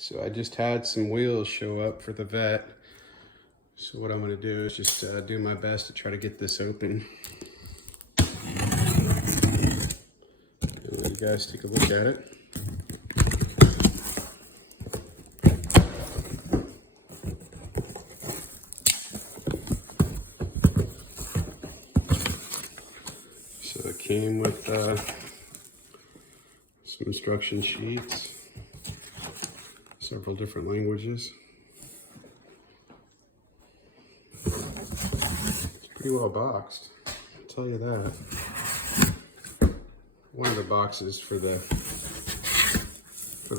So I just had some wheels show up for the Vette. So what I'm gonna do is just do my best to try to get this open. And let you guys take a look at it. So it came with some instruction sheets, several different languages. It's pretty well boxed, I'll tell you that. One of the boxes for the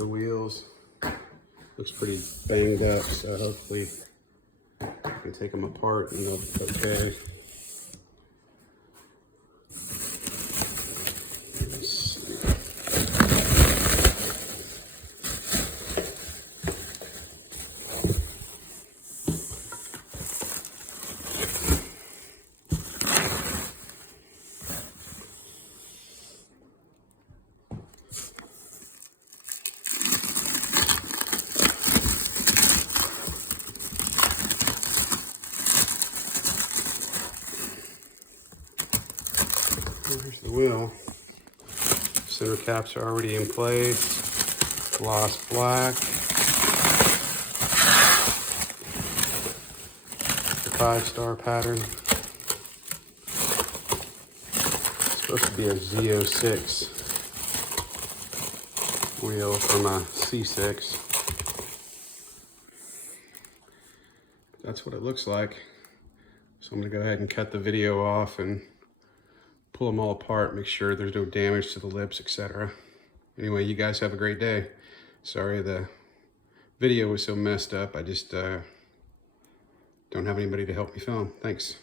wheels looks pretty banged up, so hopefully I can take them apart and they'll be okay. Here's the wheel. Center caps are already in place. Gloss black. The 5-star pattern. It's supposed to be a Z06 wheel from a C6. That's what it looks like. So I'm gonna go ahead and cut the video off and pull them all apart, make sure there's no damage to the lips, etc. Anyway, you guys have a great day. Sorry the video was so messed up. I just don't have anybody to help me film. Thanks.